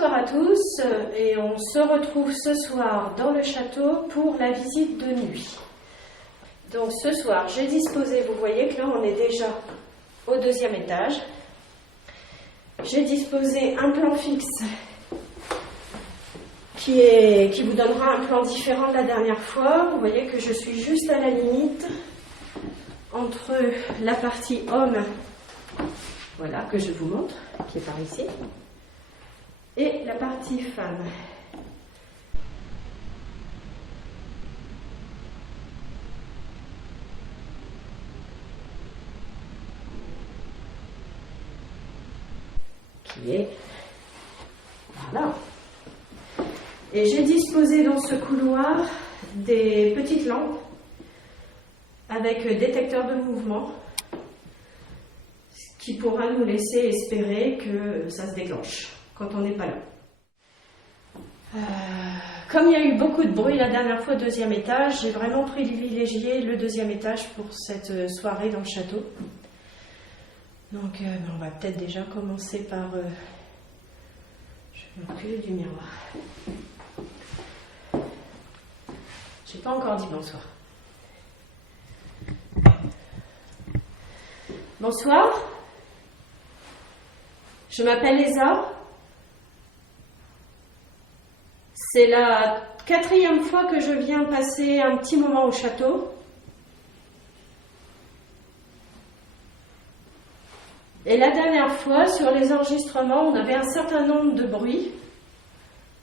Bonsoir à tous et on se retrouve ce soir dans le château pour la visite de nuit. Donc ce soir j'ai disposé, vous voyez que là on est déjà au deuxième étage. J'ai disposé un plan fixe qui vous donnera un plan différent de la dernière fois. Vous voyez que je suis juste à la limite entre la partie homme, voilà, que je vous montre, qui est par ici, et la partie femme. Qui est voilà. Et j'ai disposé dans ce couloir des petites lampes avec détecteur de mouvement, ce qui pourra nous laisser espérer que ça se déclenche quand on n'est pas là. Comme il y a eu beaucoup de bruit la dernière fois au deuxième étage, j'ai vraiment privilégié le deuxième étage pour cette soirée dans le château. Donc on va peut-être déjà commencer par... je vais me reculer du miroir. J'ai pas encore dit bonsoir. Bonsoir. Je m'appelle Léza. C'est la 4e fois que je viens passer un petit moment au château. Et la dernière fois, sur les enregistrements, on avait un certain nombre de bruits,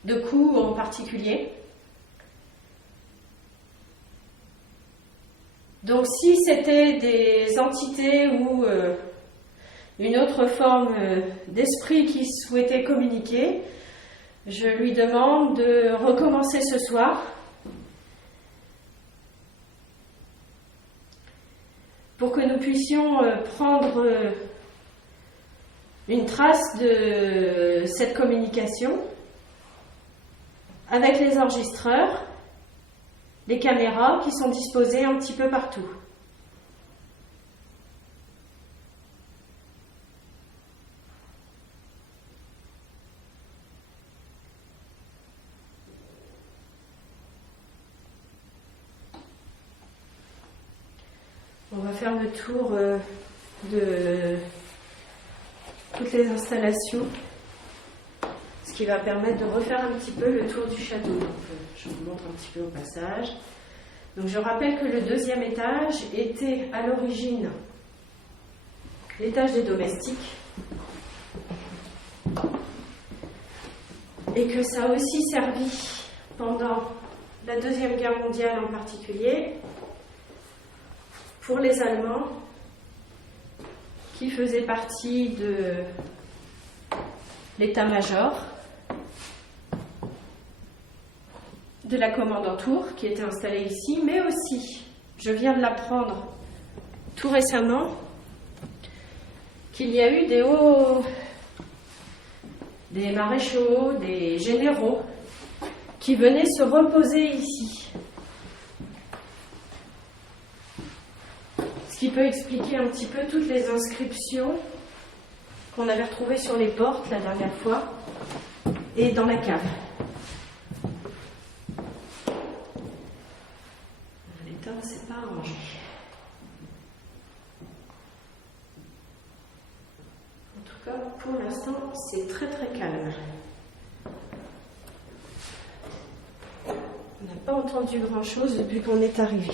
de coups en particulier. Donc si c'était des entités ou une autre forme d'esprit qui souhaitait communiquer, je lui demande de recommencer ce soir pour que nous puissions prendre une trace de cette communication avec les enregistreurs, les caméras qui sont disposées un petit peu partout. On va faire le tour de toutes les installations, ce qui va permettre de refaire un petit peu le tour du château. Donc, je vous montre un petit peu au passage. Donc, je rappelle que le deuxième étage était à l'origine l'étage des domestiques et que ça a aussi servi pendant la Deuxième Guerre mondiale en particulier pour les Allemands qui faisaient partie de l'état-major de la commandanture qui était installée ici, mais aussi, je viens de l'apprendre tout récemment, qu'il y a eu des maréchaux, des généraux qui venaient se reposer ici. Ce qui peut expliquer un petit peu toutes les inscriptions qu'on avait retrouvées sur les portes la dernière fois et dans la cave. L'état ne s'est pas arrangé. En tout cas, pour l'instant, c'est très très calme. On n'a pas entendu grand-chose depuis qu'on est arrivé.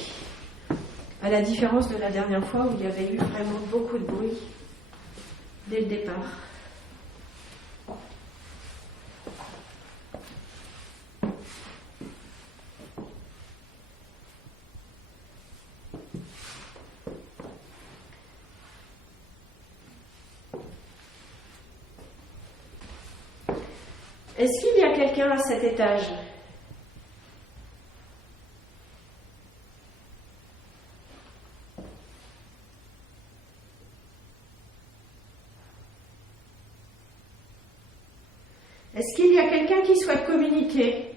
À la différence de la dernière fois où il y avait eu vraiment beaucoup de bruit dès le départ. Est-ce qu'il y a quelqu'un à cet étage ? Est-ce qu'il y a quelqu'un qui souhaite communiquer ?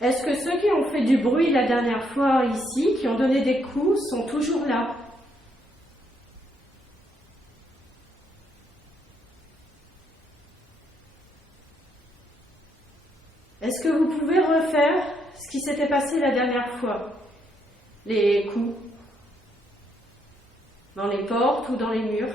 Est-ce que ceux qui ont fait du bruit la dernière fois ici, qui ont donné des coups, sont toujours là? Est-ce que vous pouvez refaire ce qui s'était passé la dernière fois? Les coups dans les portes ou dans les murs?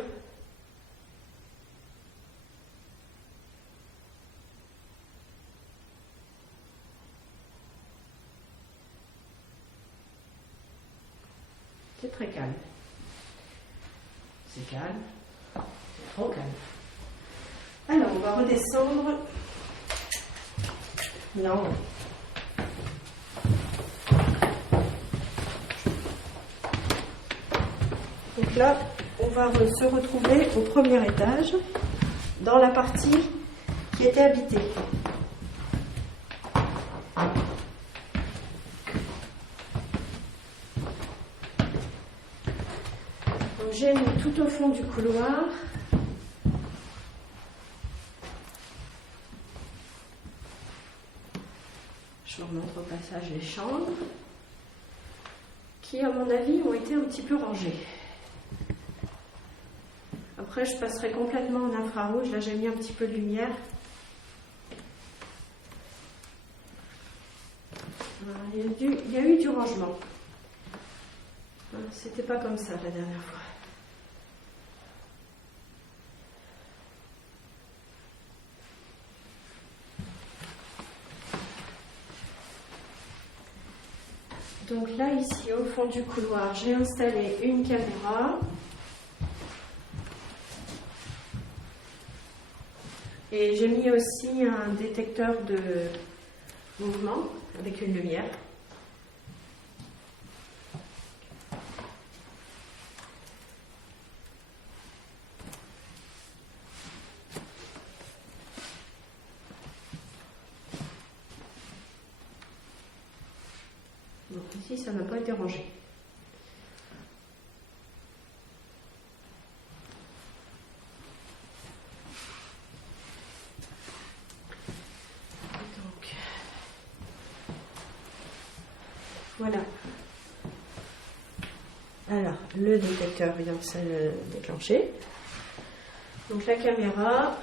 C'est très calme. C'est calme. C'est trop calme. Alors, on va redescendre. Non. Donc là, on va se retrouver au premier étage, dans la partie qui était habitée. Donc j'ai mis tout au fond du couloir. Je vous remontre au passage les chambres, qui à mon avis ont été un petit peu rangées. Après, je passerai complètement en infrarouge. Là, j'ai mis un petit peu de lumière. Voilà, il y a eu du rangement. C'était pas comme ça la dernière fois. Donc là, ici, au fond du couloir, j'ai installé une caméra. Et j'ai mis aussi un détecteur de mouvement avec une lumière. Donc ici, ça n'a pas été rangé. Voilà. Alors, le détecteur vient de se déclencher. Donc la caméra,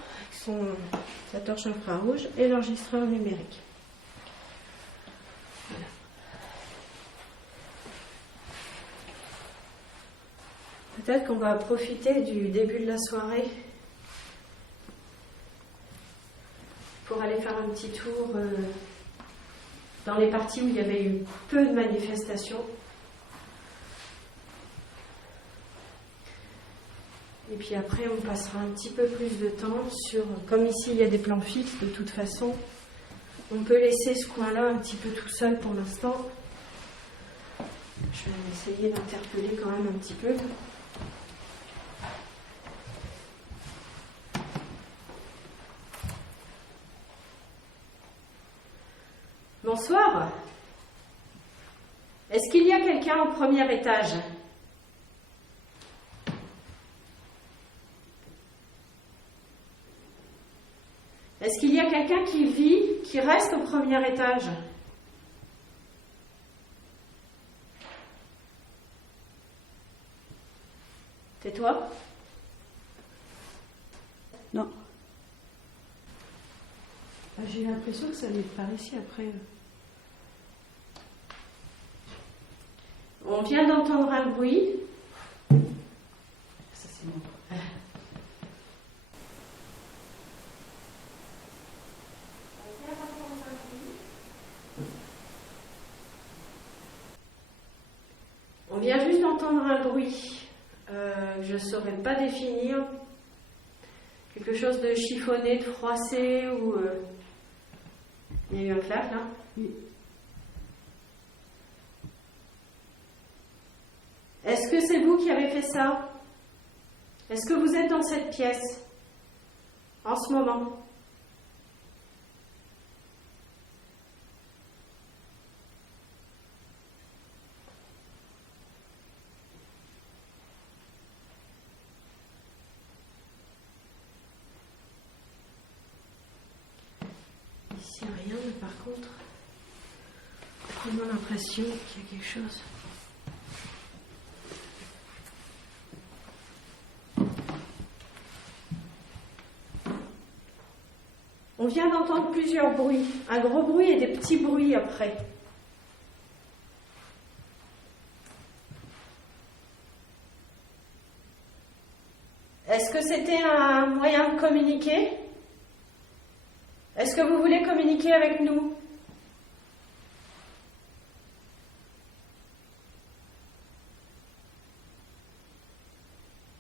sa torche infrarouge et l'enregistreur numérique. Voilà. Peut-être qu'on va profiter du début de la soirée pour aller faire un petit tour dans les parties où il y avait eu peu de manifestations. Et puis après, on passera un petit peu plus de temps sur, comme ici il y a des plans fixes, de toute façon, on peut laisser ce coin-là un petit peu tout seul pour l'instant. Je vais essayer d'interpeller quand même un petit peu. Bonsoir. Est-ce qu'il y a quelqu'un au premier étage? Est-ce qu'il y a quelqu'un qui reste au premier étage? Tais-toi. Non. J'ai l'impression que ça allait par ici après. On vient d'entendre un bruit. Ça, c'est bon. On vient juste d'entendre un bruit. Je ne saurais pas définir. Quelque chose de chiffonné, de froissé ou... Il y a eu un clap là? Oui. Est-ce que c'est vous qui avez fait ça? Est-ce que vous êtes dans cette pièce en ce moment? Ici rien, mais par contre... vraiment l'impression qu'il y a quelque chose. On vient d'entendre plusieurs bruits, un gros bruit et des petits bruits après. Est-ce que c'était un moyen de communiquer? Est-ce que vous voulez communiquer avec nous?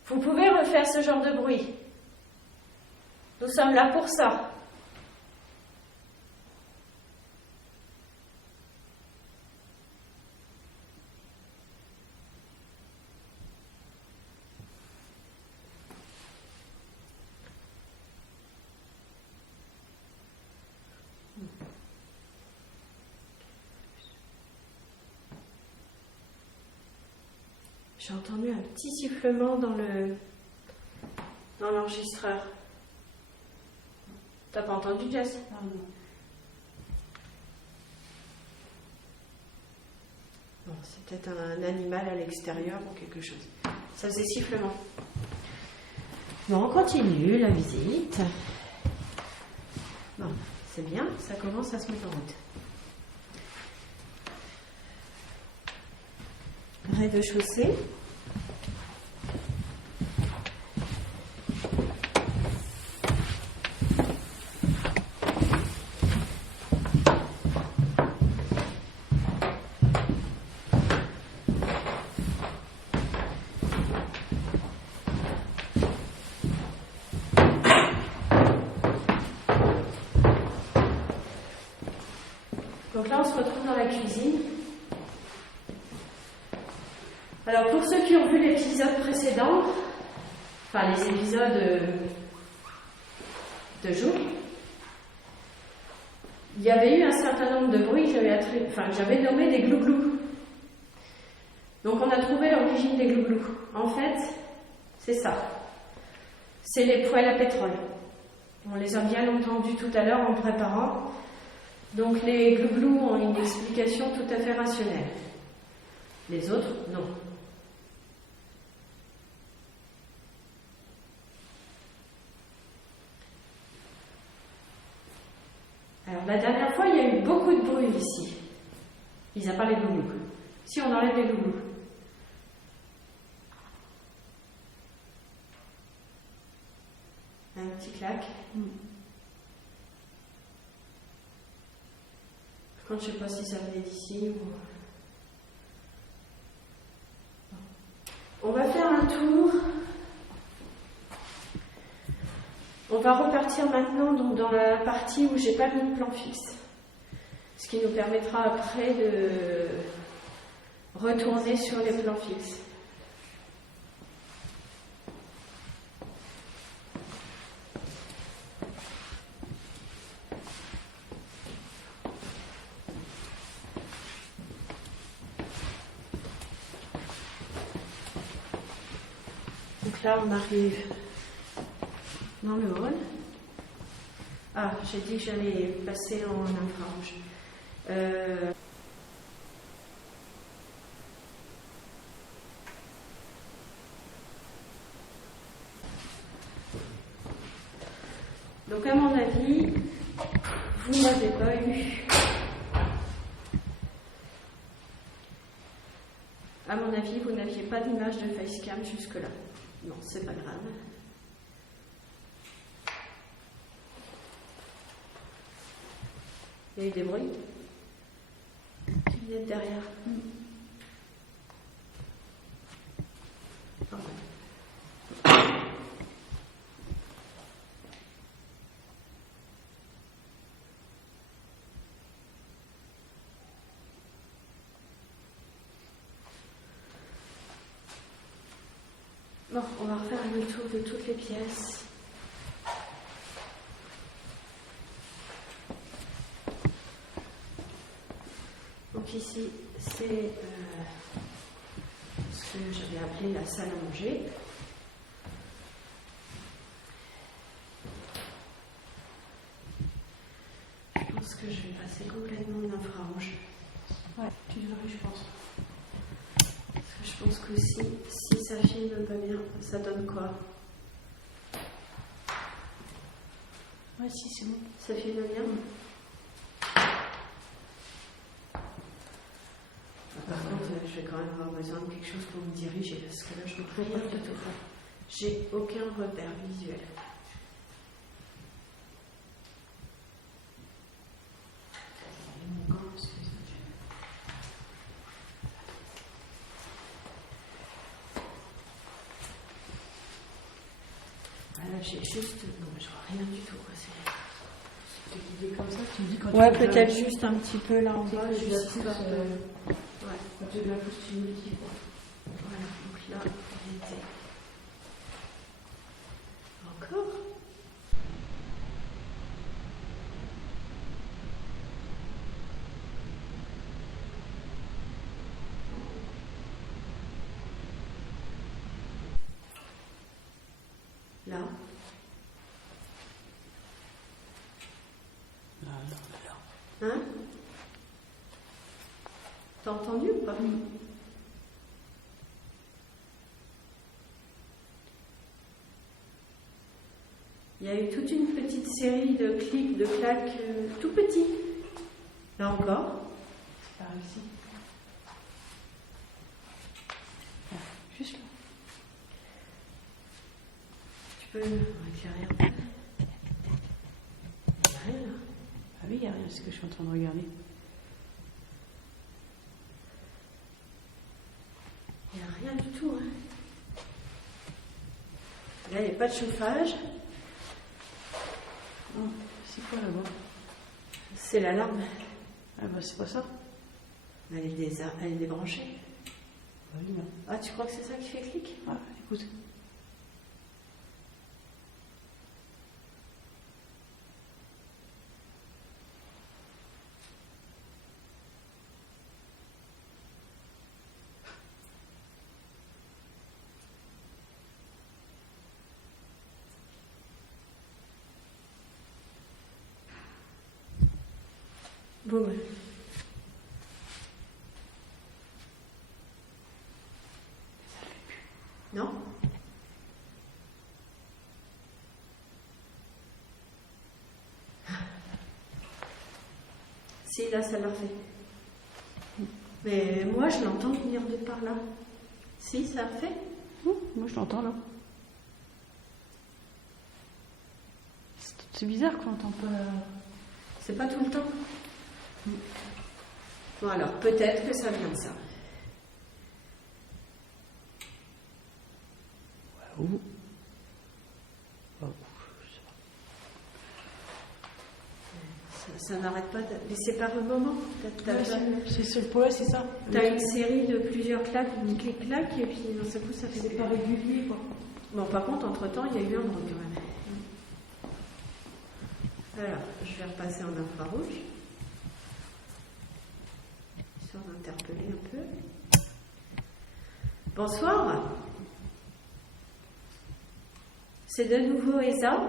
Vous pouvez refaire ce genre de bruit. Nous sommes là pour ça. J'ai entendu un petit sifflement dans l'enregistreur. T'as pas entendu, Jess? Non. Bon, c'est peut-être un animal à l'extérieur ou quelque chose. Ça faisait sifflement. Bon, on continue la visite. Bon, c'est bien, ça commence à se mettre en route. Rez-de-chaussée. Donc là, on se retrouve dans la cuisine. Alors, pour ceux qui ont vu l'épisode précédent, enfin les épisodes de jour, il y avait eu un certain nombre de bruits que j'avais nommé des glouglous. Donc, on a trouvé l'origine des glouglous. En fait, c'est ça. C'est les poêles à pétrole. On les a bien entendus tout à l'heure en préparant. Donc, les glouglous ont une explication tout à fait rationnelle. Les autres, non. Alors, la dernière fois, il y a eu beaucoup de bruit ici. Mis à part les glouglous. Si on enlève les glouglous. Un petit clac. Quand je ne sais pas si ça venait d'ici ou... On va faire un tour. On va repartir maintenant donc, dans la partie où j'ai pas mis de plan fixe. Ce qui nous permettra après de retourner sur les plans fixes. Donc là, on arrive dans le hall. Ah, j'ai dit que j'allais passer en infrarouge. Donc à mon avis, vous n'avez pas eu... À mon avis, vous n'aviez pas d'image de facecam jusque-là. Non, c'est pas grave. Il y a eu des bruits qui venaient de derrière. Pardon. Bon, on va refaire le tour de toutes les pièces. Donc ici, c'est ce que j'avais appelé la salle à manger. Je pense que je vais passer complètement en infrarouge. gérer, je pense. Parce que je pense que si ça filme pas bien, ça donne quoi? Ouais, si, c'est bon. Ça filme bien? Par contre, je vais quand même avoir besoin de quelque chose pour me diriger, parce que là, je ne peux rien du tout. J'ai aucun repère visuel. Voilà, j'ai juste... Non, je vois rien du tout. C'est guidé comme ça, tu me dis quand Ouais, tu peut-être juste un petit peu là en bas, juste juste histoire de... Ouais. Quand tu as de la possibilité, quoi. Voilà, donc là, orienté. Encore. Là. Là. Hein? T'as entendu ou pas? Il y a eu toute une petite série de clics, de claques, tout petits. Là encore. C'est pas réussi. Là, juste là. Tu peux éclairer un peu? Il n'y a rien là. Ah oui, il n'y a rien, c'est ce que je suis en train de regarder. Il n'y a rien du tout. Hein. Là, il n'y a pas de chauffage. Oh, c'est quoi là-bas? C'est l'alarme. Ah bah c'est pas ça. Elle est débranchée. Oui, non. Ah, tu crois que c'est ça qui fait clic? Ah, écoute. Boum. Non? Si, là, ça l'a fait. Mais moi, je l'entends venir de par là. Si, ça a fait? Moi je l'entends là. C'est bizarre qu'on n'entend pas. C'est pas tout le temps. Bon, alors, peut-être que ça vient de ça. Ou. Ça n'arrête pas. Mais c'est par un moment. C'est le poids, c'est ça. T'as une série de plusieurs claques, une claque, et puis d'un seul coup, ça fait. C'est pas régulier, quoi. Bon, par contre, entre-temps, il y a eu un bruit quand même. Alors, je vais repasser en infrarouge, histoire d'interpeller un peu. Bonsoir. C'est de nouveau Esa.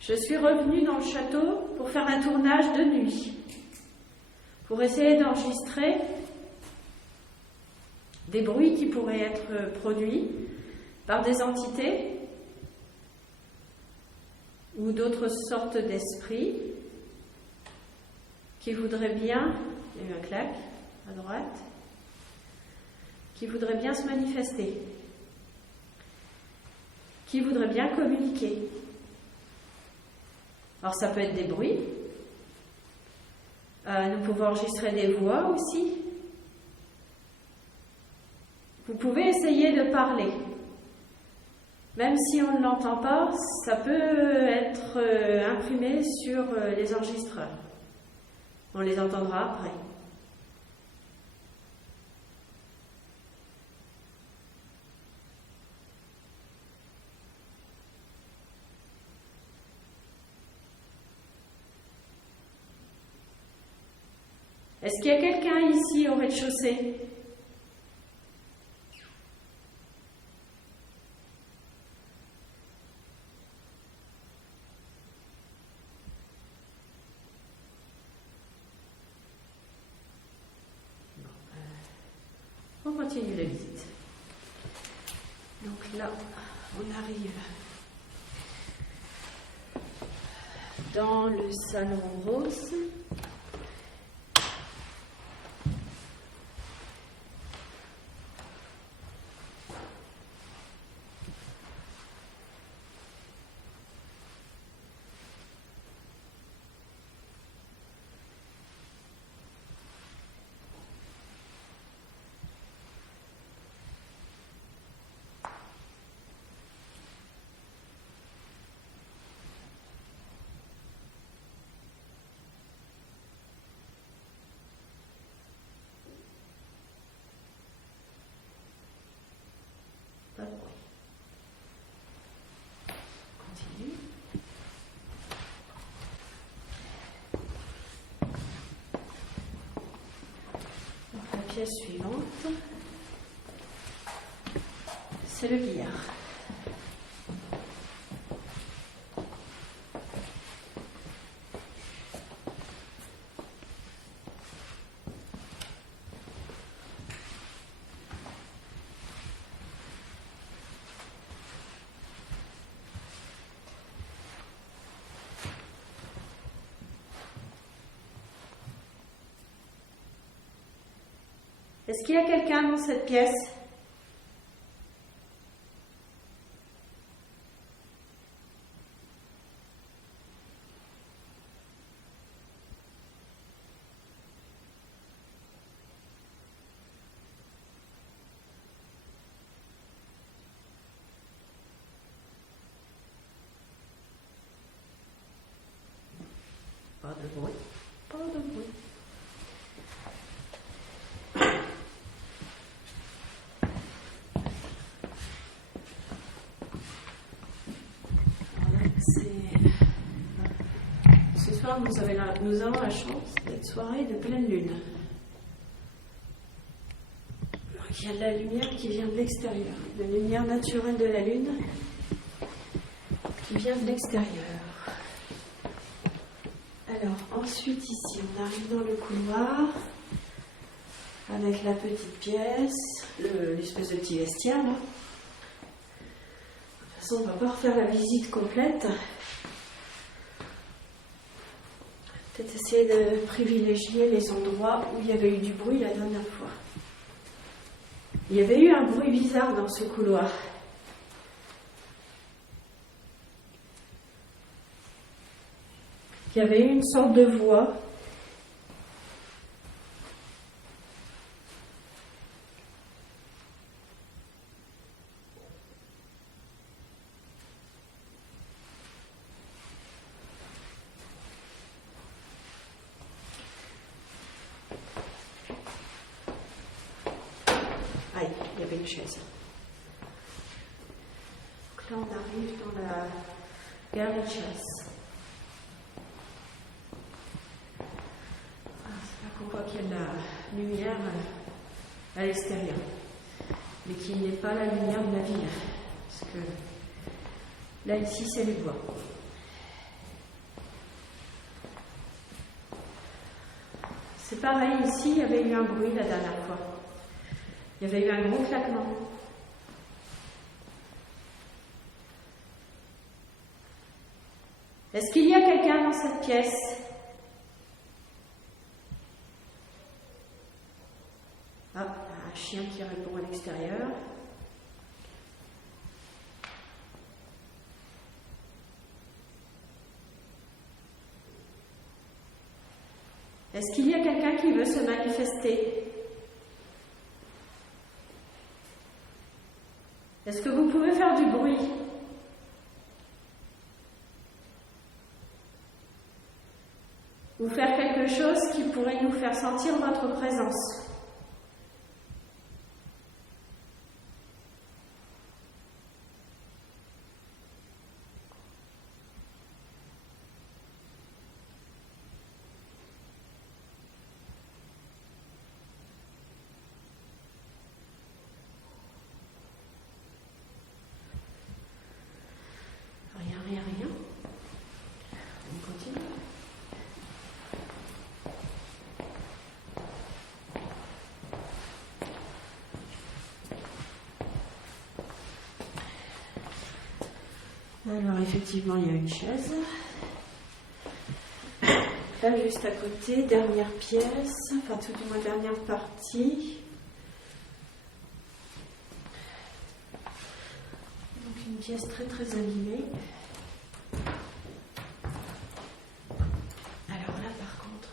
Je suis revenue dans le château pour faire un tournage de nuit, pour essayer d'enregistrer des bruits qui pourraient être produits par des entités ou d'autres sortes d'esprits qui voudraient bien, il y a eu un claque à droite, qui voudraient bien se manifester, qui voudraient bien communiquer. Alors ça peut être des bruits, nous pouvons enregistrer des voix aussi. Vous pouvez essayer de parler. Même si on ne l'entend pas, ça peut être imprimé sur les enregistreurs. On les entendra après. Est-ce qu'il y a quelqu'un ici au rez-de-chaussée ? continue la visite. Donc là, on arrive dans le salon rose. Pas de bruit. Continue. Donc, la pièce suivante, c'est le billard. Est-ce qu'il y a quelqu'un dans cette pièce? Pas de bruit. Pas de bruit. Ce soir, nous avons la chance d'être soirée de pleine lune. Donc, il y a de la lumière qui vient de l'extérieur, la lumière naturelle de la lune qui vient de l'extérieur. Alors, ensuite, ici, on arrive dans le couloir avec la petite pièce, l'espèce de petit vestiaire là. De toute façon, on ne va pas refaire la visite complète. Peut-être essayer de privilégier les endroits où il y avait eu du bruit la dernière fois. Il y avait eu un bruit bizarre dans ce couloir. Il y avait eu une sorte de voix. Aïe, il y avait une chaise. Donc là, on arrive dans la galerie de chasse. C'est là qu'on voit qu'il y a de la lumière à l'extérieur, mais qui n'est pas la lumière de la ville. Parce que là, ici, c'est les bois. C'est pareil, ici, il y avait eu un bruit la dernière fois. Il y avait eu un gros claquement. Est-ce qu'il y a quelqu'un dans cette pièce? Ah, un chien qui répond à l'extérieur. Est-ce qu'il y a quelqu'un qui veut se manifester? Est-ce que vous pouvez faire du bruit? Ou faire quelque chose qui pourrait nous faire sentir votre présence? Rien. On continue. Alors effectivement, il y a une chaise. Là, juste à côté, dernière pièce, enfin tout du moins dernière partie. Donc une pièce très très abîmée. Alors là par contre,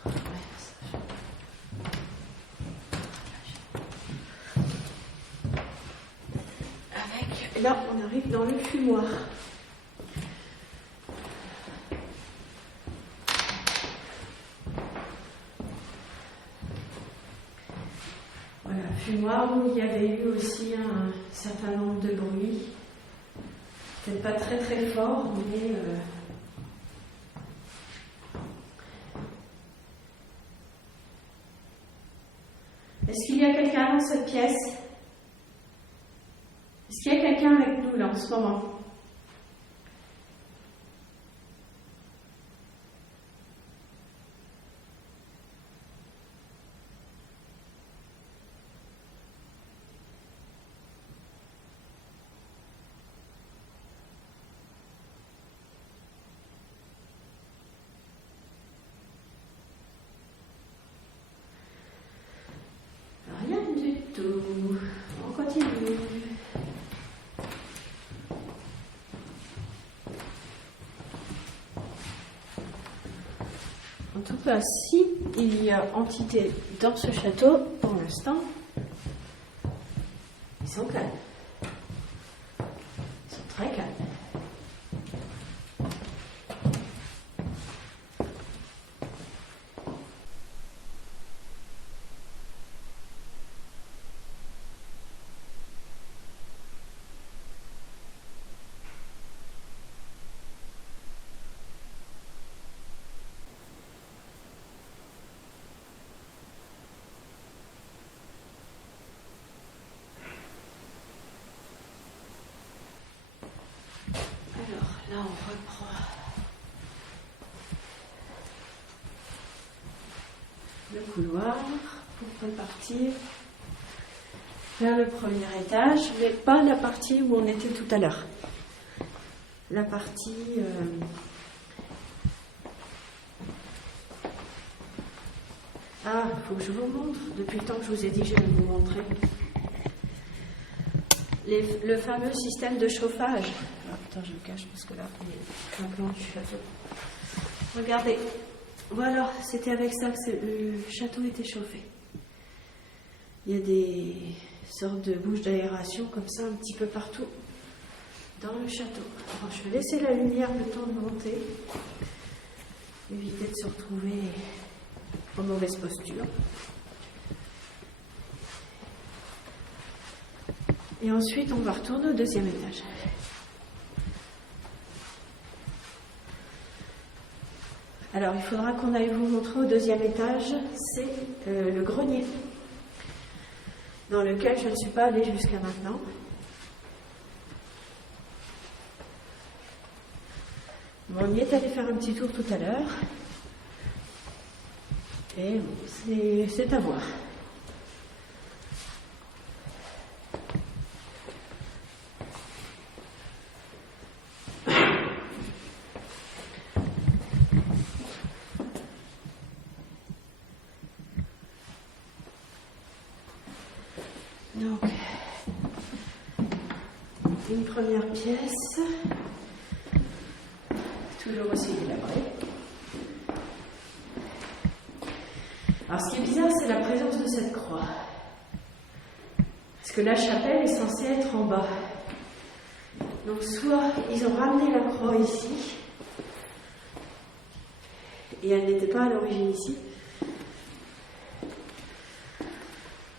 avec, là on arrive dans le fumoir. Fumoir où il y avait eu aussi un certain nombre de bruits, peut-être pas très très fort, mais est-ce qu'il y a quelqu'un dans cette pièce? Est-ce qu'il y a quelqu'un avec nous là en ce moment? Rien du tout. On continue. En tout cas, si il y a entité dans ce château, pour l'instant, ils sont calmes. Ils sont très calmes. Là, on reprend le couloir pour repartir vers le premier étage, mais pas la partie où on était tout à l'heure. La partie Ah, il faut que je vous montre. Depuis le temps que je vous ai dit que j'allais vous montrer. Le fameux système de chauffage. Ah, putain, je le cache parce que là, il y a un plan du château. Regardez. Voilà, c'était avec ça que le château était chauffé. Il y a des sortes de bouches d'aération comme ça un petit peu partout dans le château. Alors, je vais laisser la lumière le temps de monter. Éviter de se retrouver en mauvaise posture. Et ensuite, on va retourner au deuxième étage. Alors, il faudra qu'on aille vous montrer au deuxième étage, c'est le grenier, dans lequel je ne suis pas allée jusqu'à maintenant. Bon, on y est allé faire un petit tour tout à l'heure. Et bon, c'est à voir. Donc, une première pièce, toujours aussi délabrée. Alors, ce qui est bizarre, c'est la présence de cette croix. Parce que la chapelle est censée être en bas. Donc, soit ils ont ramené la croix ici, et elle n'était pas à l'origine ici,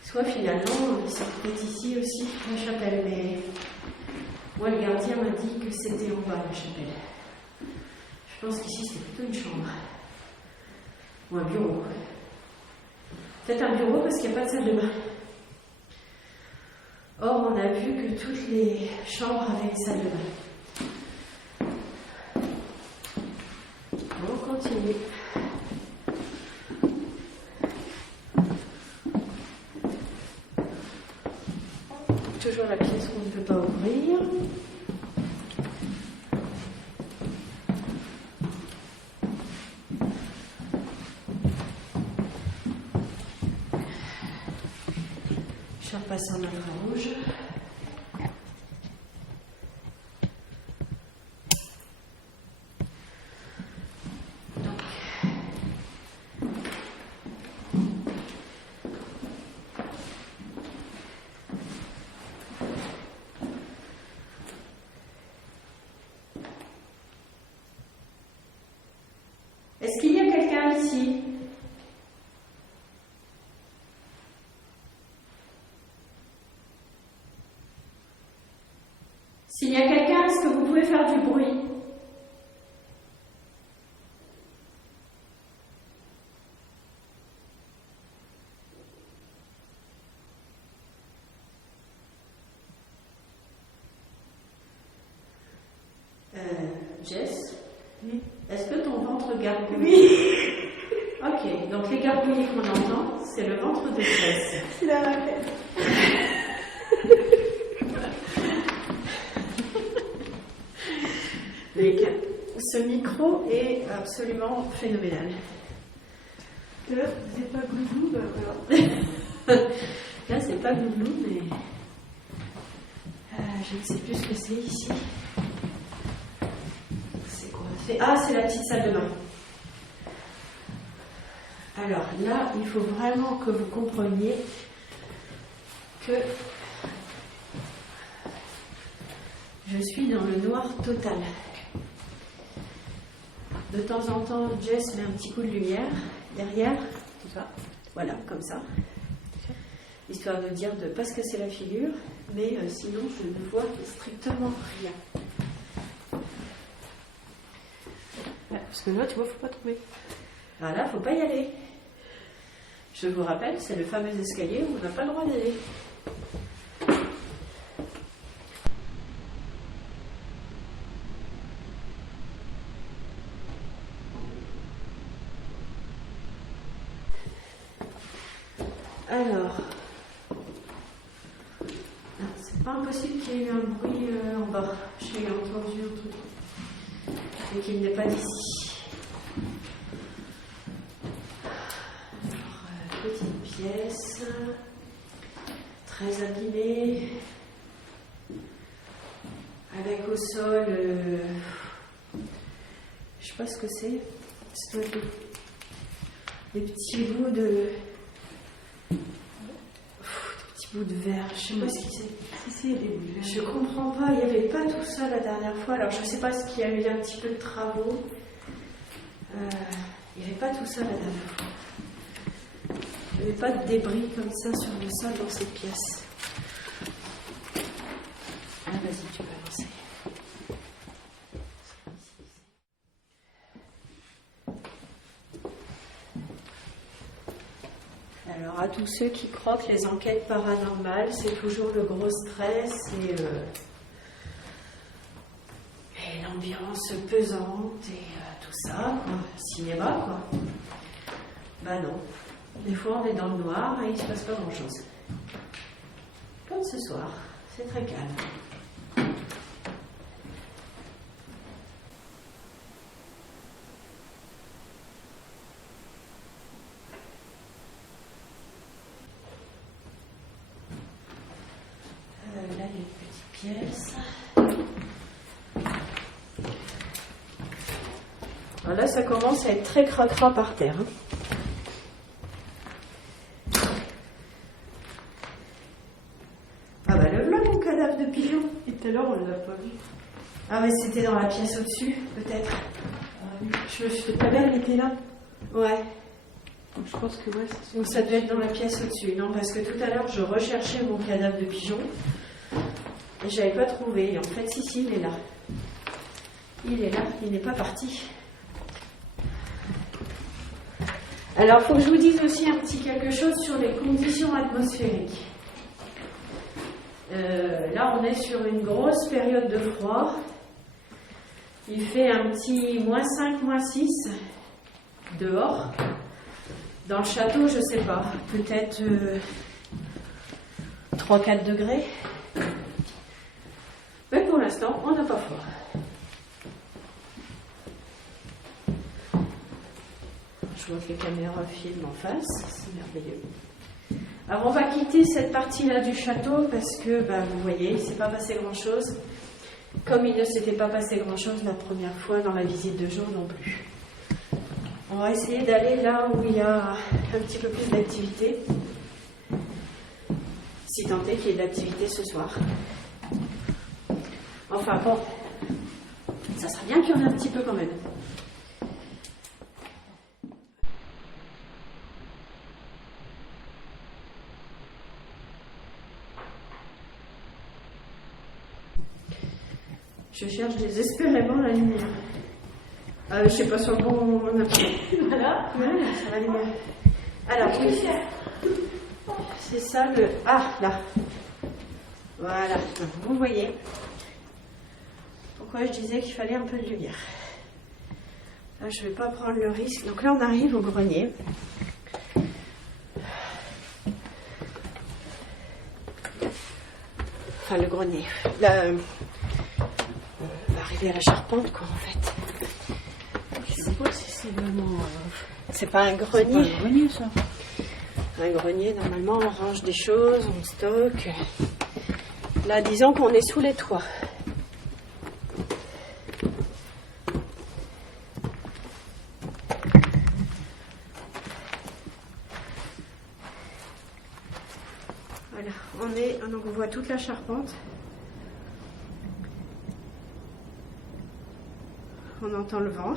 soit finalement, c'est peut-être ici aussi la chapelle, mais moi, le gardien m'a dit que c'était en bas la chapelle. Je pense qu'ici, c'est plutôt une chambre. Ou un bureau. Peut-être un bureau parce qu'il n'y a pas de salle de bain. Or, on a vu que toutes les chambres avaient une salle de bain. On continue. Toujours la pièce qu'on ne peut pas ouvrir. repasse en infrarouge. Est-ce qu'il y a quelqu'un ici? S'il y a quelqu'un, est-ce que vous pouvez faire du bruit? Jess? Oui. Est-ce que ton ventre gargouille? Oui. Ok, donc les gargouillis qu'on entend, c'est le ventre de Jess. C'est la raquette. Ce micro est absolument phénoménal. C'est pas glouglou, bah voilà. Là, c'est pas glouglou, mais je ne sais plus ce que c'est ici. C'est quoi? C'est la petite salle de bain. Alors là, il faut vraiment que vous compreniez que je suis dans le noir total. De temps en temps, Jess met un petit coup de lumière derrière, tout ça, voilà, comme ça, histoire de dire de ne pas se casser la figure, mais sinon je ne vois strictement rien. Ouais, parce que là, tu vois, faut pas tomber. Voilà, faut pas y aller. Je vous rappelle, c'est le fameux escalier où on n'a pas le droit d'aller. Alors, c'est pas impossible qu'il y ait eu un bruit en bas. J'ai entendu un truc, mais qu'il n'est pas d'ici. Alors, petite pièce, très abîmée, avec au sol, je sais pas ce que c'est. C'est des petits bouts de. Des petits bouts de verre, je sais pas ce que c'est. Si, il y a des bouts de verre. Je comprends pas, il n'y avait pas tout ça la dernière fois. Alors je sais pas ce qu'il y a eu un petit peu de travaux. Il n'y avait pas tout ça la dernière fois. Il n'y avait pas de débris comme ça sur le sol dans cette pièce. Ah, vas-y, tu peux avancer. Alors, à tous ceux qui croient que les enquêtes paranormales, c'est toujours le gros stress et l'ambiance pesante et tout ça, quoi. Cinéma, quoi. Bah non. Des fois, on est dans le noir et il ne se passe pas grand-chose. Comme ce soir, c'est très calme. Là, il y a une petite pièce. Alors là, ça commence à être très cracra par terre. Hein. Ah bah le voilà mon cadavre de pigeon. Et tout à l'heure, on l'a pas vu. Ah mais c'était dans la pièce au-dessus, peut-être. Je me suis fait pas Elle était là. Ouais. Donc, je pense que ouais, c'est Donc ça devait être dans la pièce au-dessus. Non, parce que tout à l'heure, je recherchais mon cadavre de pigeon et je n'avais pas trouvé. Et en fait, si, il est là. Il est là, il n'est pas parti. Alors, il faut que je vous dise aussi un petit quelque chose sur les conditions atmosphériques. Là, on est sur une grosse période de froid. Il fait un petit -5, -6 dehors. Dans le château, je ne sais pas, peut-être 3-4 degrés. Mais pour l'instant, on n'a pas froid. Je vois que les caméras filment en face, c'est merveilleux. Alors on va quitter cette partie-là du château parce que, vous voyez, il ne s'est pas passé grand-chose. Comme il ne s'était pas passé grand-chose la première fois dans la visite de jour non plus. On va essayer d'aller là où il y a un petit peu plus d'activité. Si tant est qu'il y ait de l'activité ce soir. Enfin bon, ça serait bien qu'il y en ait un petit peu quand même. Je cherche désespérément la lumière. Je ne sais pas sur le bon appareil. Voilà, ça va aller mieux. Alors, oui, c'est ça le... Ah, là. Voilà, vous voyez. Pourquoi je disais qu'il fallait un peu de lumière. Là, je ne vais pas prendre le risque. Donc là, on arrive au grenier. Enfin, le grenier. Là, on va arriver à la charpente, quoi, en fait. Je sais pas si c'est vraiment... C'est pas un grenier. C'est pas un grenier, ça. Un grenier, normalement, on range des choses, on stocke. Là, disons qu'on est sous les toits. Voilà, donc on voit toute la charpente. On entend le vent.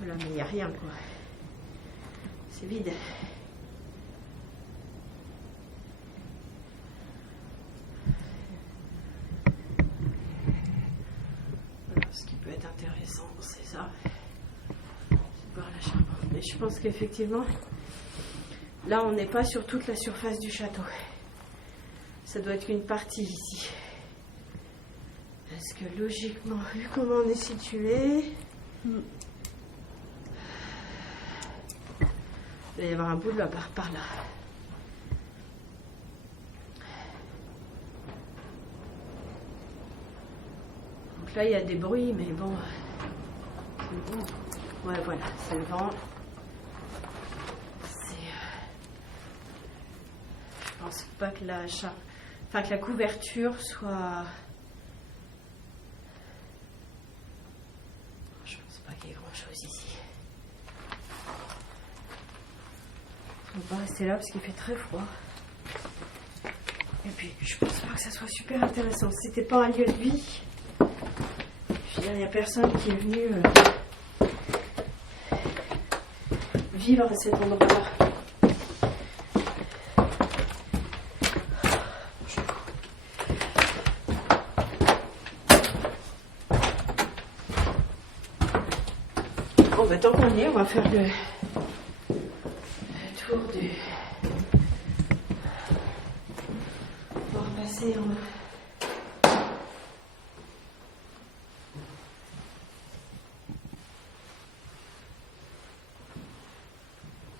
Voilà, mais il n'y a rien, quoi. C'est vide. Voilà, ce qui peut être intéressant, c'est ça. C'est voir la charpente. Mais je pense qu'effectivement, là, on n'est pas sur toute la surface du château. Ça doit être qu'une partie ici. Parce que logiquement, vu comment on est situé... Il va y avoir un bout de la barre par là. Donc là, il y a des bruits, mais bon. C'est le vent. Ouais, voilà, c'est le vent. Je pense pas que que la couverture soit... Je pense pas qu'il y ait grand-chose ici. On va pas rester là parce qu'il fait très froid. Et puis, je pense pas que ça soit super intéressant. C'était pas un lieu de vie. Je veux dire, il n'y a personne qui est venu vivre à cet endroit-là. Bon, tant qu'on y est, on va faire le tour du... On va repasser en...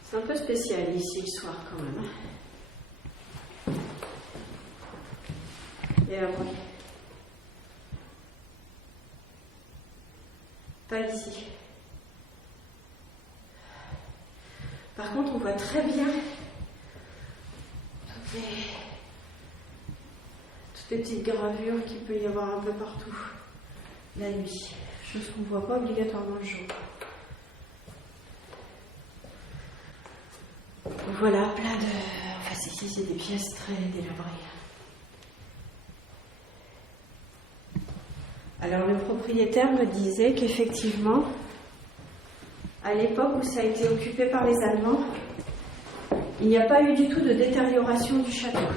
C'est un peu spécial ici le soir quand même. Et là, oui. Pas ici. Par contre, on voit très bien toutes les petites gravures qu'il peut y avoir un peu partout la nuit. Chose qu'on ne voit pas obligatoirement le jour. Voilà, plein de... Enfin, ici, c'est des pièces très délabrées. Alors, le propriétaire me disait qu'effectivement, à l'époque où ça a été occupé par les Allemands, il n'y a pas eu du tout de détérioration du château.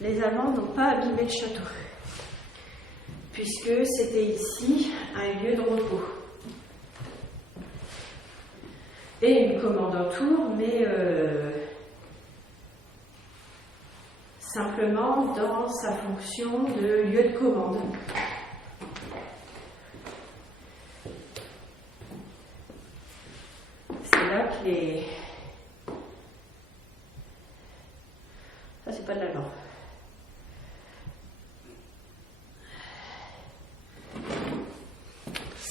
Les Allemands n'ont pas abîmé le château, puisque c'était ici un lieu de repos. Et une commandantour, mais simplement dans sa fonction de lieu de commande. C'est là que les... Ça, c'est pas de l'allemand.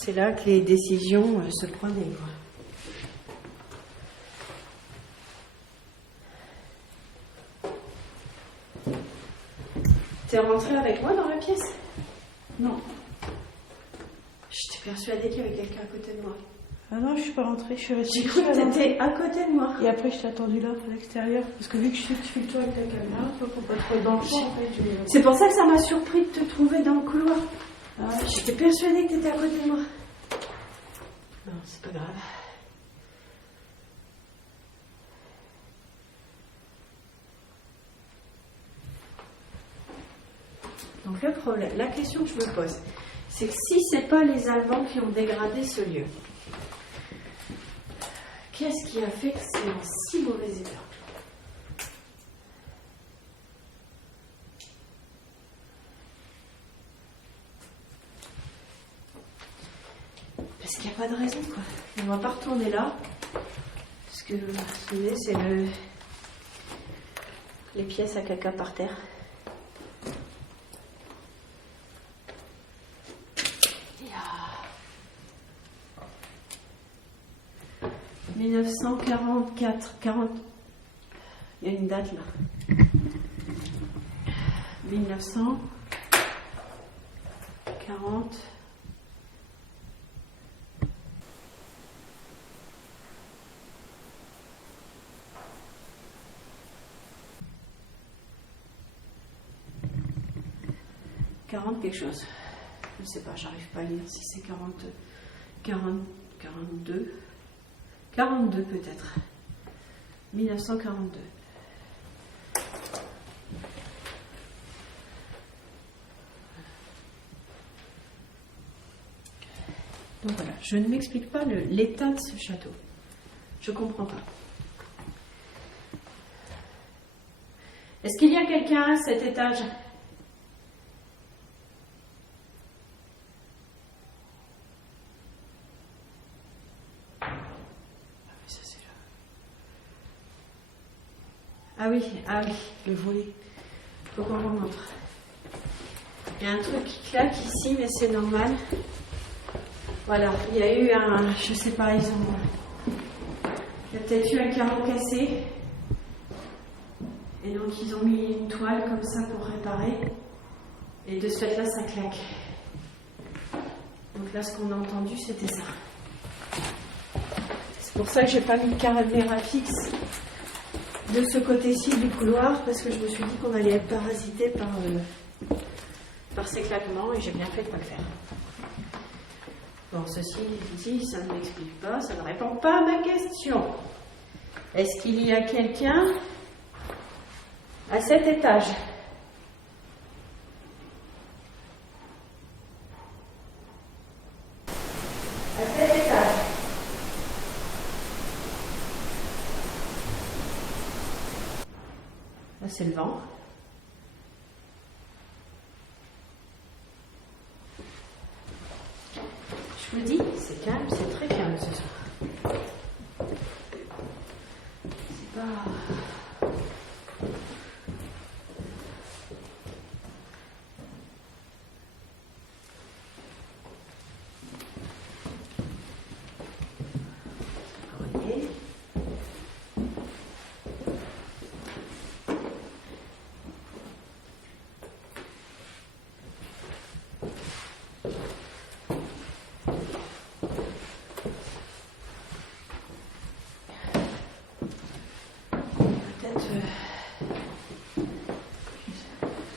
c'est là que les décisions se prenaient, quoi. T'es rentrée avec moi dans la pièce? Non. J'étais persuadée qu'il y avait quelqu'un à côté de moi. Ah non, je suis pas rentrée, je suis restée. J'ai cru que t'étais à côté de moi. Et après, je t'ai attendu là, à l'extérieur. Parce que vu que je sais que tu fais le tour avec ta caméra, toi, faut pas trop dans le champ, en fait. C'est pour ça que ça m'a surpris de te trouver dans le couloir. Ah, J'étais persuadée que t'étais à côté de moi. Non, c'est pas grave. Donc le problème, la question que je me pose, c'est que si c'est pas les Allemands qui ont dégradé ce lieu, qu'est-ce qui a fait que c'est en si mauvais état? Parce qu'il n'y a pas de raison, quoi. On va pas retourner là, parce que vous savez, c'est les pièces à caca par terre. 1944, 40, il y a une date là. 1940. Quelque chose. Je ne sais pas, j'arrive pas à lire si c'est 40, 42. 42 peut-être. 1942. Donc voilà, je ne m'explique pas l'état de ce château. Je ne comprends pas. Est-ce qu'il y a quelqu'un à cet étage ? Ah oui, le volet. Faut qu'on remonte. Il y a un truc qui claque ici, mais c'est normal. Voilà, il y a eu je sais pas, il y a peut-être eu un carreau cassé. Et donc ils ont mis une toile comme ça pour réparer. Et de ce fait-là, ça claque. Donc là, ce qu'on a entendu, c'était ça. C'est pour ça que j'ai pas mis de caméra fixe de ce côté-ci du couloir, parce que je me suis dit qu'on allait être parasité par ces claquements, et j'ai bien fait de ne pas le faire. Bon, ceci dit, ça ne m'explique pas, ça ne répond pas à ma question. Est-ce qu'il y a quelqu'un à cet étage ? À cet étage. Là, c'est le vent. Je vous dis, c'est calme, c'est très calme ce soir. C'est pas... Grenier.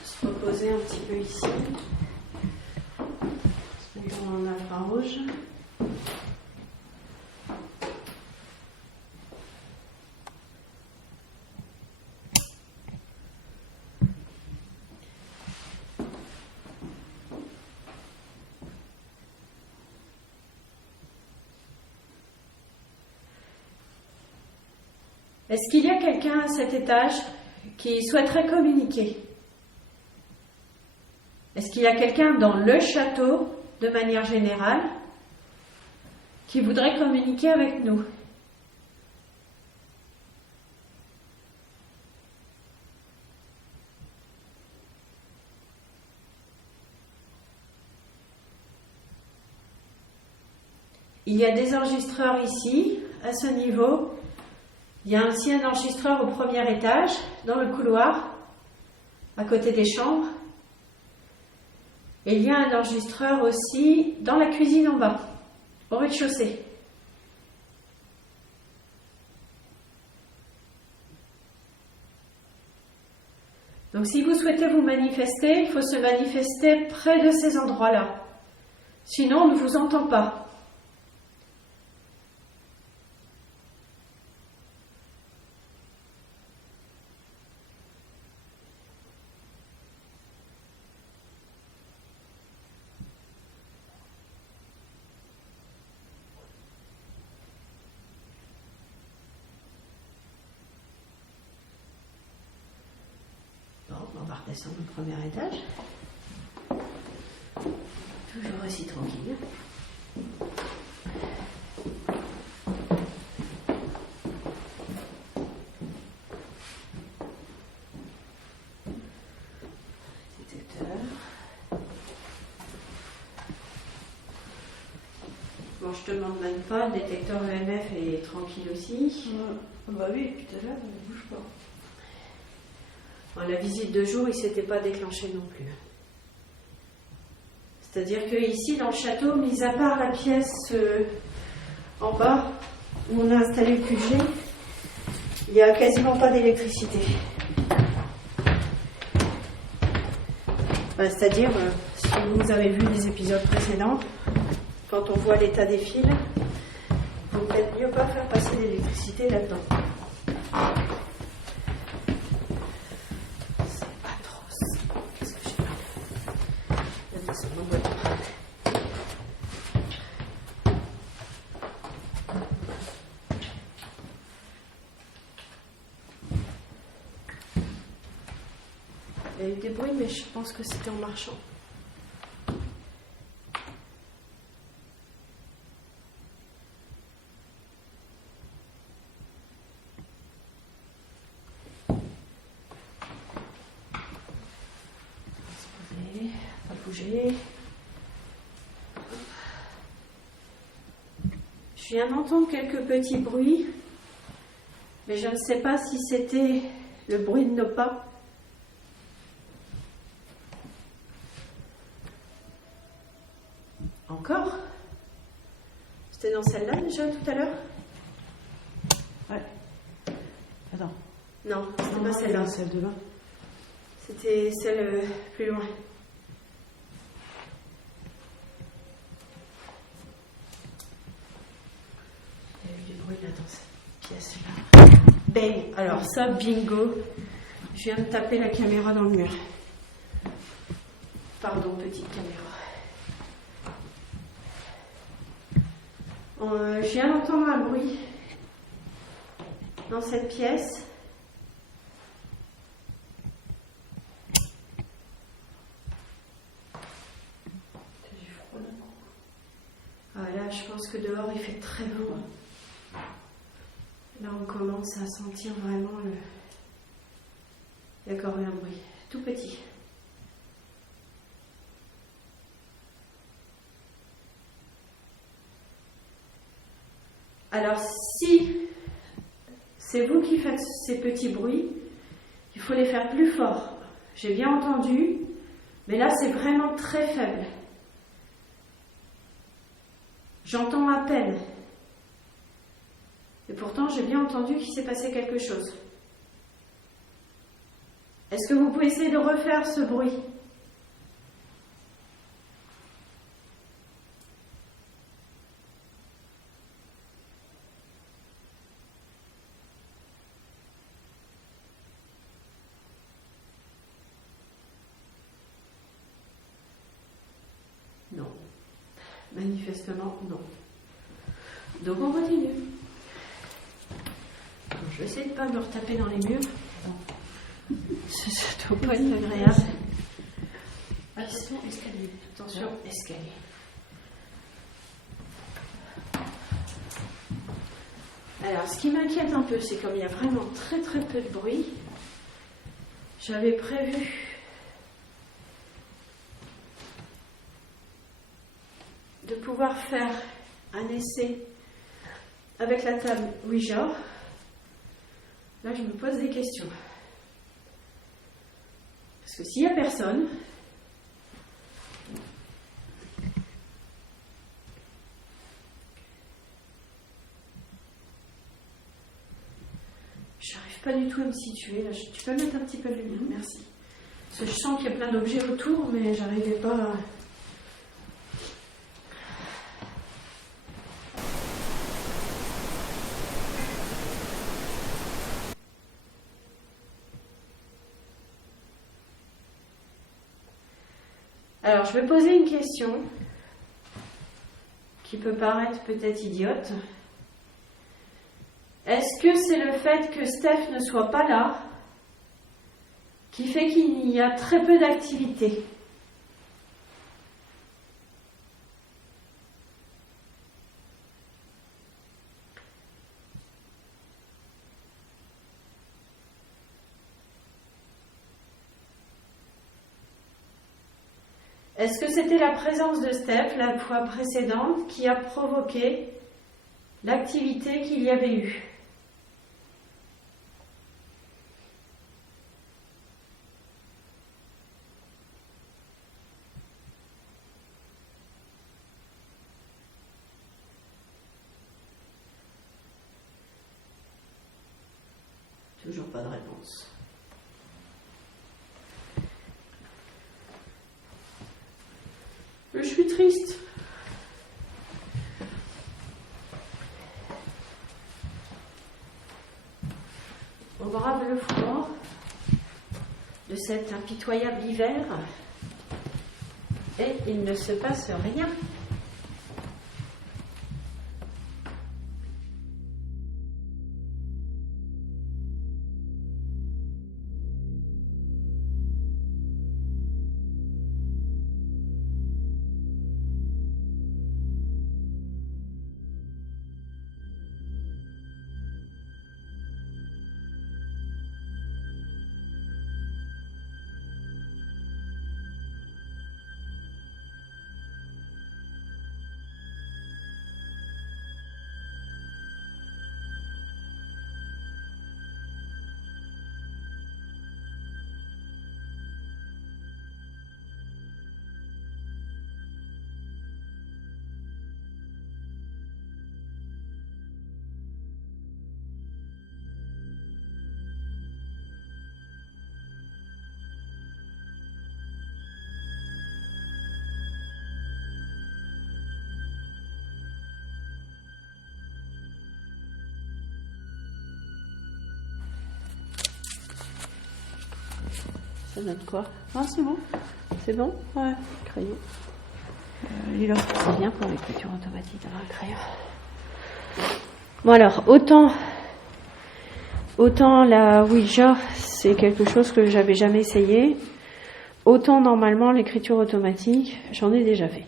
Se reposer un petit peu ici. Se mettre en infrarouge. Est-ce qu'il y a quelqu'un à cet étage qui souhaiterait communiquer ? Est-ce qu'il y a quelqu'un dans le château, de manière générale, qui voudrait communiquer avec nous ? Il y a des enregistreurs ici, à ce niveau. Il y a aussi un enregistreur au premier étage, dans le couloir, à côté des chambres. Et il y a un enregistreur aussi dans la cuisine en bas, au rez-de-chaussée. Donc si vous souhaitez vous manifester, il faut se manifester près de ces endroits-là. Sinon, on ne vous entend pas. On va redescendre au premier étage. Toujours aussi tranquille. Détecteur. Bon, je te demande même pas, le détecteur EMF est tranquille aussi. Bah oui, et puis t'es là, ne bouge pas. Bon, la visite de jour, il ne s'était pas déclenché non plus. C'est-à-dire que ici, dans le château, mis à part la pièce en bas, où on a installé le QG, il n'y a quasiment pas d'électricité. C'est-à-dire, si vous avez vu les épisodes précédents, quand on voit l'état des fils, il vaut peut-être mieux pas faire passer l'électricité là-dedans. Il y a eu des bruits, mais je pense que c'était en marchant. Pas bouger. Je viens d'entendre quelques petits bruits, mais je ne sais pas si c'était le bruit de nos pas. Encore? C'était dans celle-là déjà tout à l'heure? Ouais. Attends. Non, c'était pas celle-là. Celle de là. C'était celle plus loin. Il y a eu du bruit là dans cette pièce-là. Bang! Alors ça, bingo. Je viens de taper la caméra dans le mur. Pardon, petite caméra. Je viens d'entendre un bruit dans cette pièce. Ah, là, je pense que dehors il fait très beau. Là, on commence à sentir vraiment le. Il y a encore eu un bruit, tout petit. Alors, si c'est vous qui faites ces petits bruits, il faut les faire plus fort. J'ai bien entendu, mais là, c'est vraiment très faible. J'entends à peine. Et pourtant, j'ai bien entendu qu'il s'est passé quelque chose. Est-ce que vous pouvez essayer de refaire ce bruit ? Non. Manifestement, non. Donc on continue. Donc, je vais essayer de ne pas me retaper dans les murs. Ça ne doit pas être agréable. Attention, escalier. Attention, escalier. Alors, ce qui m'inquiète un peu, c'est comme il y a vraiment très très peu de bruit, j'avais prévu de pouvoir faire un essai avec la table Ouija, là je me pose des questions. Parce que s'il n'y a personne, j'arrive pas du tout à me situer. Là, tu peux mettre un petit peu de lumière, merci. Parce que je sens qu'il y a plein d'objets autour, mais j'arrivais pas à... Alors, je vais poser une question qui peut paraître peut-être idiote. Est-ce que c'est le fait que Steph ne soit pas là qui fait qu'il y a très peu d'activité ? Est-ce que c'était la présence de Steph la fois précédente qui a provoqué l'activité qu'il y avait eu ? Toujours pas de réponse. Je suis triste. On brave le froid de cet impitoyable hiver et il ne se passe rien. Ça note quoi? Ah, c'est bon. C'est bon? Ouais. Crayon. Il est là. C'est bien pour l'écriture automatique d'avoir un crayon. Bon alors, autant la Ouija, c'est quelque chose que j'avais jamais essayé, autant normalement l'écriture automatique, j'en ai déjà fait.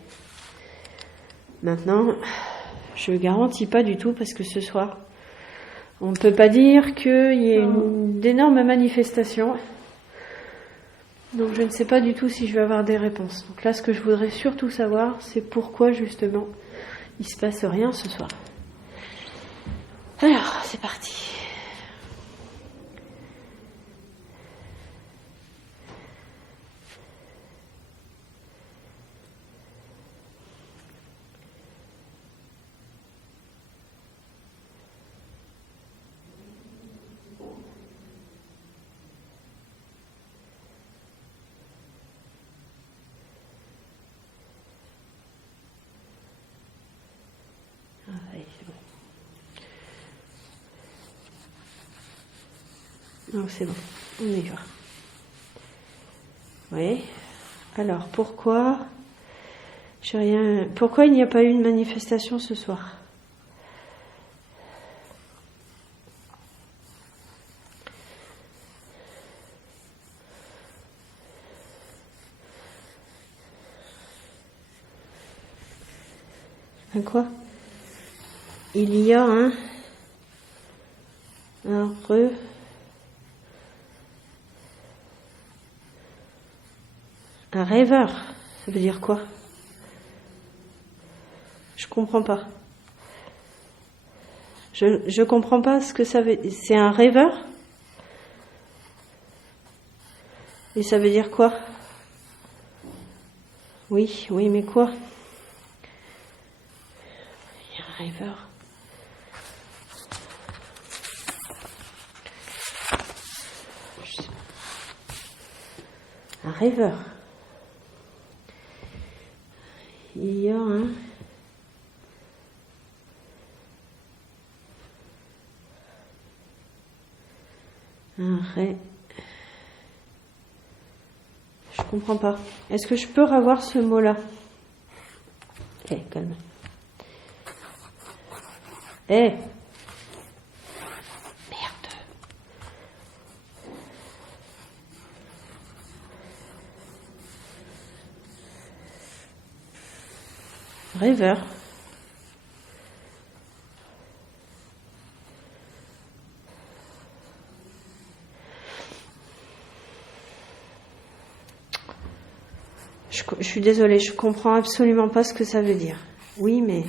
Maintenant, je garantis pas du tout parce que ce soir, on ne peut pas dire qu'il y ait d'énormes manifestations. Donc je ne sais pas du tout si je vais avoir des réponses. Donc là, ce que je voudrais surtout savoir, c'est pourquoi justement il se passe rien ce soir. Alors, c'est parti. Ah, allez, c'est bon. Non, c'est bon, on y va. Oui. Alors, pourquoi il n'y a pas eu de manifestation ce soir? Un quoi? Il y a un rêveur. Ça veut dire quoi? Je comprends pas. Je comprends pas ce que ça veut dire. C'est un rêveur? Et ça veut dire quoi? Oui, mais quoi? Il y a un rêveur. Un rêveur. Il y a un rêve. Je comprends pas. Est-ce que je peux revoir ce mot-là? Calme. Merde. Rêveur. Je suis désolée, je comprends absolument pas ce que ça veut dire. Oui, mais...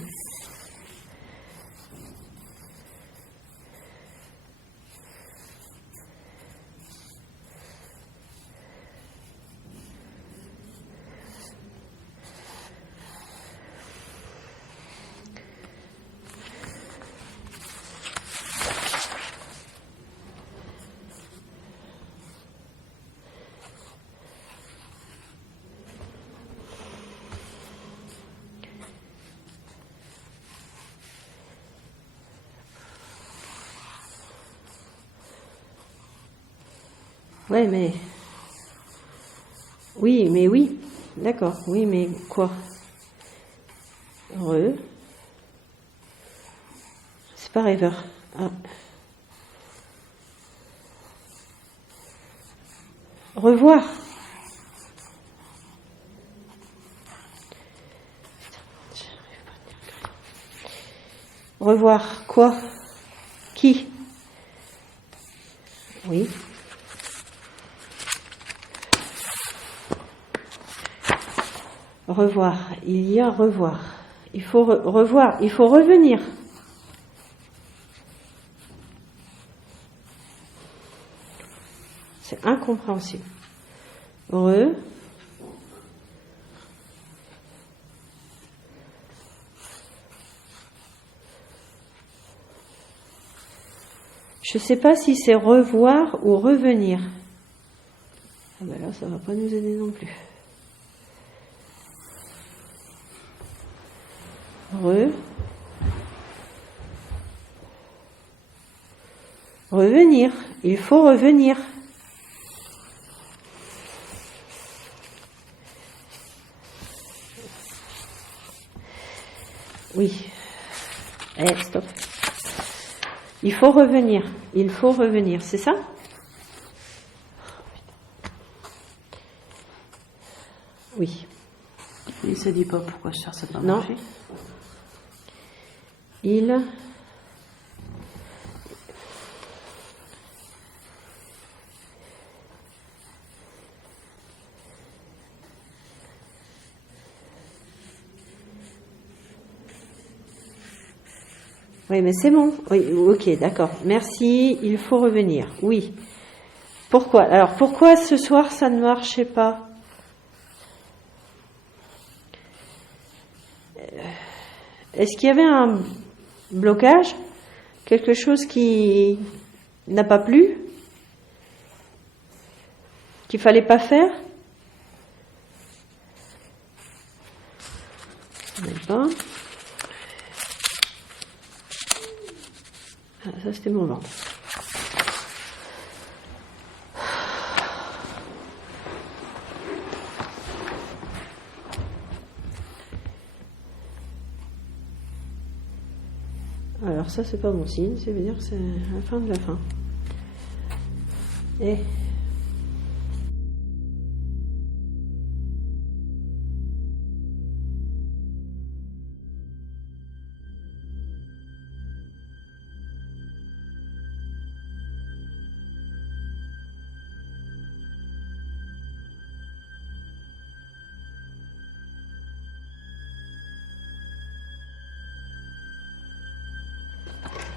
Ouais, mais... Oui. D'accord. Oui, mais quoi? C'est pas rêveur. Ah. Revoir. Revoir quoi? Qui? Oui. Revoir. Il y a revoir. Il faut revoir. Il faut revenir. C'est incompréhensible. Je ne sais pas si c'est revoir ou revenir. Ah ben là, ça ne va pas nous aider non plus. Revenir. Il faut revenir. Oui. Stop. Il faut revenir. Il faut revenir. C'est ça? Oui. Il ne se dit pas pourquoi je cherche cette Non. marché. Oui, mais c'est bon. Oui, ok, d'accord. Merci. Il faut revenir. Oui. Pourquoi? Alors, pourquoi ce soir ça ne marchait pas? Est-ce qu'il y avait un blocage? Quelque chose qui n'a pas plu? Qu'il fallait pas faire? Même pas. Ah, ça c'était mon ventre. Alors ça c'est pas bon signe, ça veut dire que c'est la fin de la fin. Et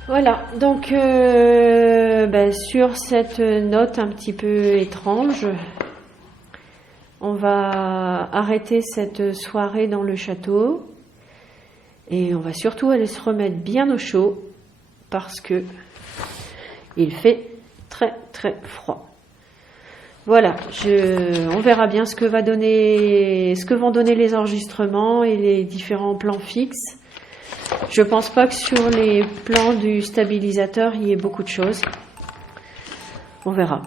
Voilà, donc sur cette note un petit peu étrange, on va arrêter cette soirée dans le château et on va surtout aller se remettre bien au chaud parce que il fait très très froid. Voilà, on verra bien ce que vont donner les enregistrements et les différents plans fixes. Je pense pas que sur les plans du stabilisateur il y ait beaucoup de choses. On verra.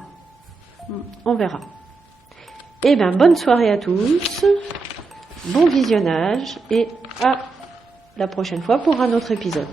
On verra. Eh bien, bonne soirée à tous, bon visionnage et à la prochaine fois pour un autre épisode.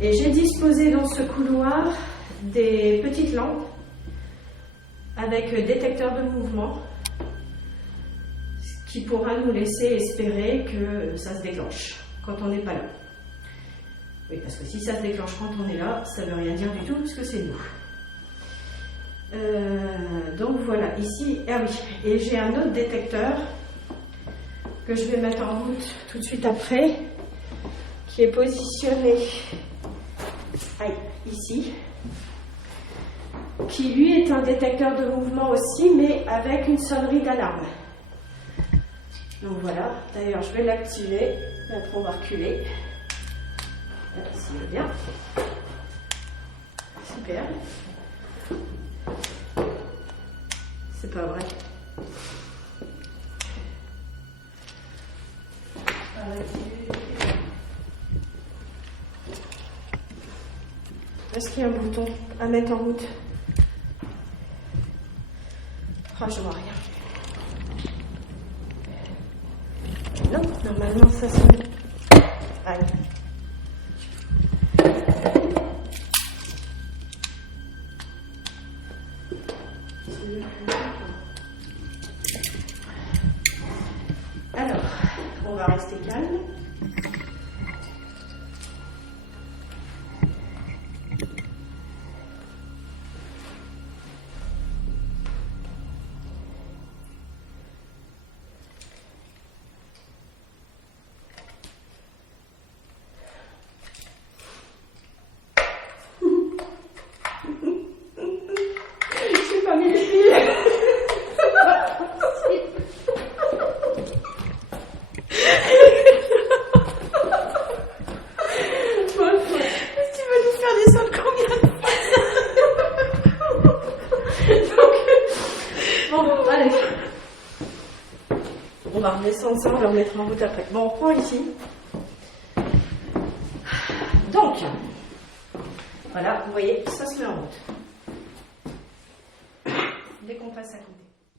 Et j'ai disposé dans ce couloir des petites lampes avec détecteur de mouvement, ce qui pourra nous laisser espérer que ça se déclenche quand on n'est pas là. Oui, parce que si ça se déclenche quand on est là, ça ne veut rien dire du tout puisque c'est nous. Donc voilà, ici, ah oui, et j'ai un autre détecteur que je vais mettre en route tout de suite après, qui est positionné ici, qui lui est un détecteur de mouvement aussi, mais avec une sonnerie d'alarme. Donc voilà, d'ailleurs je vais l'activer, après on va reculer, s'il veut bien, super, c'est pas vrai. Est-ce qu'il y a un bouton à mettre en route? Ah, je vois rien. Non, normalement ça sonne. Allez. Alors, on va rester calme. On va redescendre ça, on va le remettre en route après. Bon, on reprend ici. Donc, voilà, vous voyez, ça se met en route. Dès qu'on passe à côté.